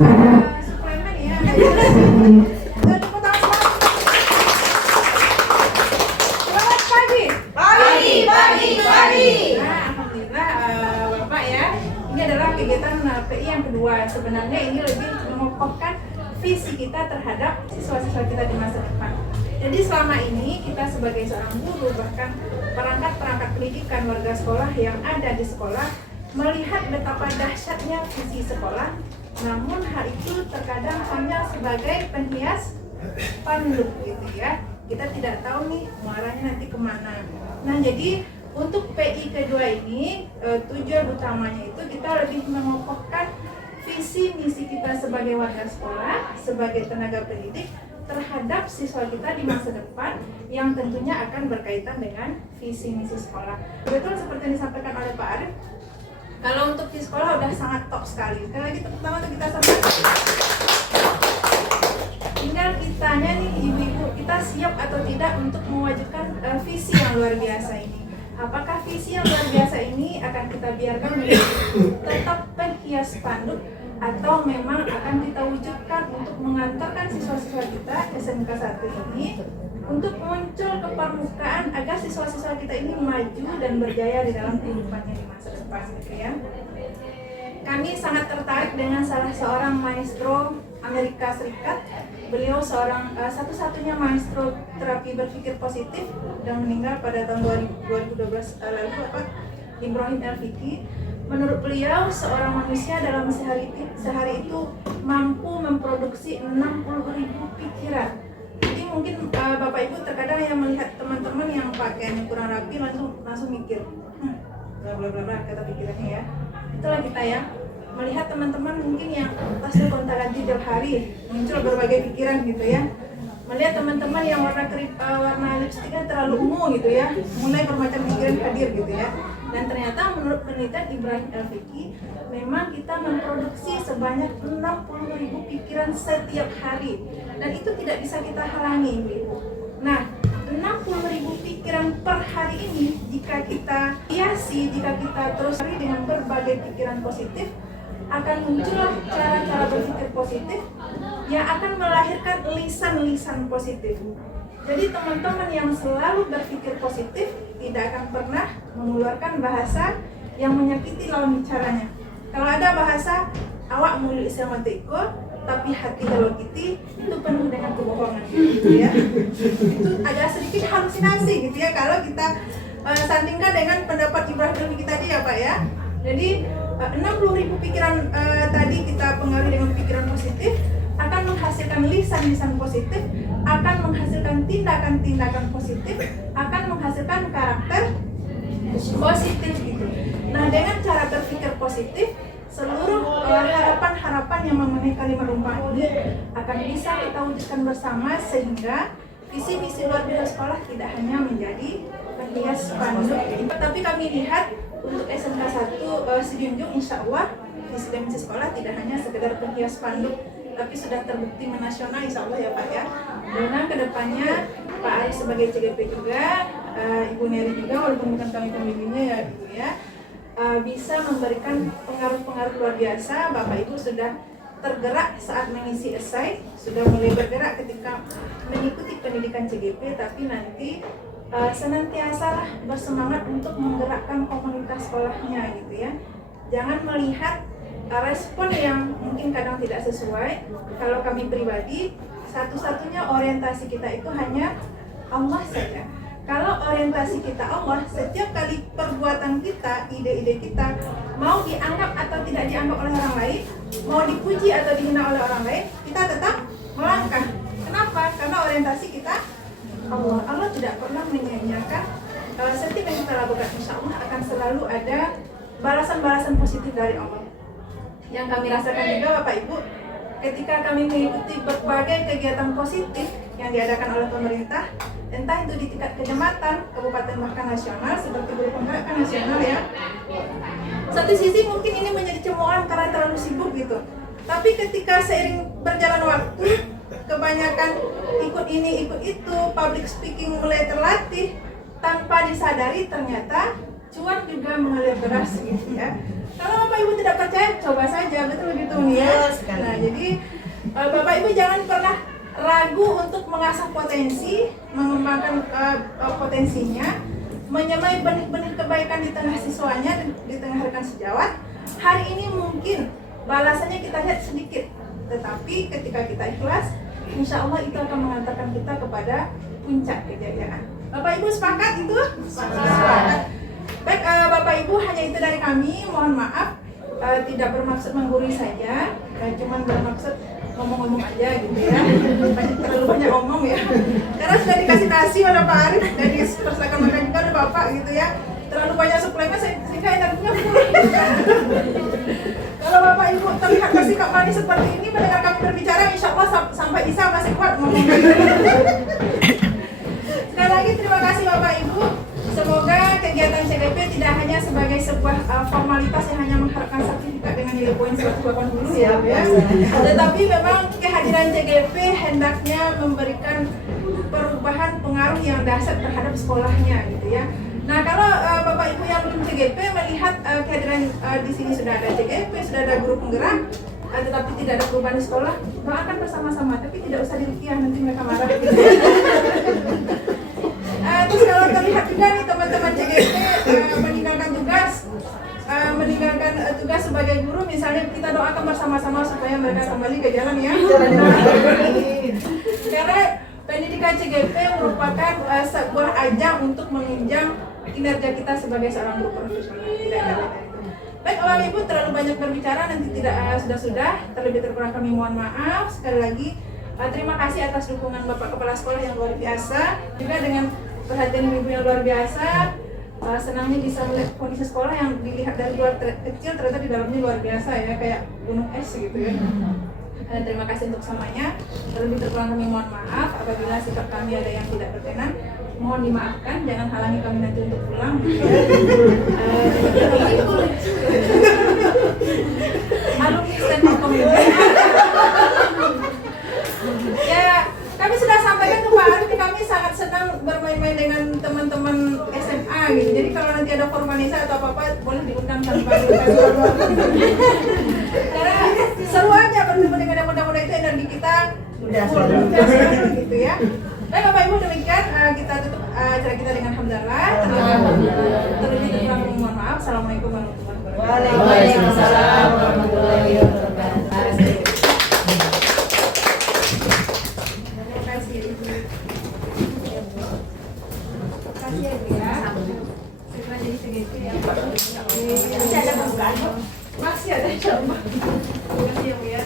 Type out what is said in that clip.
suplemen ya. Tepuk tangan semangat. Selamat pagi. Pagi. Nah, alhamdulillah Bapak ya. Ini adalah kegiatan PI yang kedua. Sebenarnya ini lebih mengokohkan visi kita terhadap siswa-siswa kita di masa depan. Jadi selama ini kita sebagai seorang guru, bahkan perangkat-perangkat pendidikan warga sekolah yang ada di sekolah melihat betapa dahsyatnya visi sekolah, namun hal itu terkadang hanya sebagai penghias spanduk gitu ya. Kita tidak tahu nih muaranya nanti kemana. Nah, jadi untuk PI kedua ini tujuan utamanya itu kita lebih mengokohkan visi misi kita sebagai warga sekolah, sebagai tenaga pendidik terhadap siswa kita di masa depan yang tentunya akan berkaitan dengan visi misi sekolah. Betul seperti yang disampaikan oleh Pak Arif, kalau untuk di sekolah udah sangat top sekali. Sekali lagi tepuk tangan untuk kita semua. Tinggal kitanya nih ibu-ibu, kita siap atau tidak untuk mewujudkan visi yang luar biasa ini. Apakah visi yang luar biasa ini akan kita biarkan tetap penghias spanduk, atau memang akan kita wujudkan untuk mengantarkan siswa-siswa kita SMK 1 ini untuk muncul ke permukaan agar siswa-siswa kita ini maju dan berjaya di dalam kehidupannya di masa depan gitu ya. Kami sangat tertarik dengan salah seorang maestro Amerika Serikat. Beliau seorang satu-satunya maestro terapi berpikir positif dan meninggal pada tahun 2012 lalu, Bapak Ibrahim El-Fiqi. Menurut beliau, seorang manusia dalam sehari itu mampu memproduksi 60.000 pikiran. Jadi mungkin Bapak Ibu terkadang yang melihat teman-teman yang pakaian kurang rapi langsung mikir, bla bla bla kata pikirannya ya. Itulah kita ya, melihat teman-teman mungkin yang tasnya gonta-ganti tiap hari, muncul berbagai pikiran gitu ya. Melihat teman-teman yang warna lipstiknya terlalu ungu gitu ya, mulai bermacam pikiran hadir gitu ya. Dan ternyata menurut penelitian Ibrahim El-Fiqi, memang kita memproduksi sebanyak 60.000 pikiran setiap hari. Dan itu tidak bisa kita halangi, Ibu. Nah, 60.000 pikiran per hari ini, jika kita hiasi, jika kita terus dengan berbagai pikiran positif, akan muncullah cara-cara berpikir positif yang akan melahirkan lisan-lisan positif. Jadi teman-teman yang selalu berpikir positif tidak akan pernah mengeluarkan bahasa yang menyakiti lawan bicaranya. Kalau ada bahasa awak mulut sama teko, tapi hati Hello Kitty, itu penuh dengan kebohongan gitu ya. Itu agak sedikit halusinasi gitu ya kalau kita sandingkan dengan pendapat Ibrahim El-Fiqi tadi ya Pak ya. Jadi 60.000 pikiran tadi kita pengaruhi dengan pikiran positif akan menghasilkan lisan-lisan positif, akan menghasilkan tindakan-tindakan positif, akan menghasilkan karakter positif gitu. Nah, dengan cara berpikir positif, seluruh harapan-harapan yang memenuhi kalimat umpah ini akan bisa kita wujudkan bersama sehingga visi misi luar biasa sekolah tidak hanya menjadi penghias spanduk, tapi kami lihat untuk SMK 1 Sejunjung insya Allah visi dan misi sekolah tidak hanya sekedar penghias spanduk, tapi sudah terbukti menasional insya Allah ya Pak ya. Dan kedepannya Pak Ari sebagai CGP juga, Ibu Neri juga walaupun bukan kami pembimbingnya ya Ibu ya, bisa memberikan pengaruh-pengaruh luar biasa. Bapak Ibu sudah tergerak saat mengisi esai, sudah mulai bergerak ketika mengikuti pendidikan CGP, tapi nanti senantiasa bersemangat untuk menggerakkan komunitas sekolahnya gitu ya. Jangan melihat respon yang mungkin kadang tidak sesuai. Kalau kami pribadi, satu-satunya orientasi kita itu hanya Allah saja. Kalau orientasi kita Allah, setiap kali perbuatan kita, ide-ide kita mau dianggap atau tidak dianggap oleh orang lain, mau dipuji atau dihina oleh orang lain, kita tetap melangkah. Kenapa? Karena orientasi kita Allah. Allah tidak pernah menyanyiakan setiap yang kita lakukan, insya Allah akan selalu ada balasan-balasan positif dari Allah. Yang kami rasakan juga Bapak Ibu, ketika kami mengikuti berbagai kegiatan positif yang diadakan oleh pemerintah, entah itu di tingkat kecamatan, kabupaten, bahkan nasional, seperti guru penggerak nasional ya. Satu sisi mungkin ini menjadi cemoohan karena terlalu sibuk gitu. Tapi ketika seiring berjalan waktu, kebanyakan ikut ini, ikut itu, public speaking mulai terlatih, tanpa disadari ternyata cuan juga mengalir deras gitu ya. Kalau Bapak Ibu tidak percaya, coba saja, betul gitu nih ya. Nah, Jadi Bapak Ibu jangan pernah ragu untuk mengasah potensi, mengembangkan potensinya, menyemai benih-benih kebaikan di tengah siswanya, di tengah rekan sejawat. Hari ini mungkin balasannya kita lihat sedikit, tetapi ketika kita ikhlas, insya Allah itu akan mengantarkan kita kepada puncak kejayaan. Bapak Ibu sepakat itu? Sepakat. Baik, Bapak Ibu, hanya itu dari kami. Mohon maaf, tidak bermaksud menggurui saja, cuma bermaksud ngomong-ngomong aja gitu ya. Terlalu banyak omong ya. Karena sudah dikasih oleh Pak Arif dan dipersilakan makan juga oleh Bapak gitu ya. Terlalu banyak suplemen sehingga energinya full. Kalau Bapak Ibu terlihat bersikap manis seperti ini mendengar kami berbicara, insya Allah sampai Isa masih kuat ngomong. Sekali lagi terima kasih Bapak Ibu. Semoga kegiatan CGP tidak hanya sebagai sebuah formalitas yang hanya mengharapkan sertifikat dengan nilai poin 180 ya, tetapi memang kehadiran CGP hendaknya memberikan perubahan pengaruh yang dahsyat terhadap sekolahnya gitu ya. Nah, kalau Bapak Ibu yang belum CGP melihat kehadiran di sini sudah ada CGP, sudah ada guru penggerak, tetapi tidak ada perubahan di sekolah, doakan bersama-sama, tapi tidak usah dirukiah, nanti mereka marah gitu. Terus kalau terlihat juga nih teman-teman CGP meninggalkan tugas sebagai guru, misalnya kita doakan bersama-sama supaya mereka kembali ke jalan ya. Karena pendidikan CGP merupakan sebuah ajang untuk menunjang kinerja kita sebagai seorang guru profesional. Tidak ada itu. Baik, Bapak Ibu terlalu banyak berbicara, nanti tidak sudah terlebih terkurang kami mohon maaf. Sekali lagi terima kasih atas dukungan Bapak Kepala Sekolah yang luar biasa, juga dengan perhatian Ibu yang luar biasa. Senangnya bisa melihat kondisi sekolah yang dilihat dari luar kecil, ternyata di dalamnya luar biasa ya, kayak gunung es gitu ya. Terima kasih untuk semuanya. Terlebih terkurang kami mohon maaf apabila sikap kami ada yang tidak berkenan. Mohon dimaafkan, jangan halangi kami nanti untuk pulang. Alumni stand-up comedy. Ya, kami sudah sampaikan ke Pak Arif, kami sangat senang bermain-main dengan teman-teman SMA gitu. Jadi kalau nanti ada formalisa atau apa-apa boleh diundang tanpa diundang. Karena seru aja bertemu dengan yang muda-muda itu, energi kita full gitu ya. Baik Bapak Ibu, demikian kita tutup acara kita dengan hamdalah. Terlebih kurang mohon maaf. Assalamualaikum warahmatullahi wabarakatuh. Waalaikumsalam warahmatullahi wabarakatuh. Terima kasih Ibu. Terima kasih ya Ibu ya. Segera jadi CGP ya. Masih ada pembukaan? Masih ada, insya Allah. Terima kasih ya Bu ya.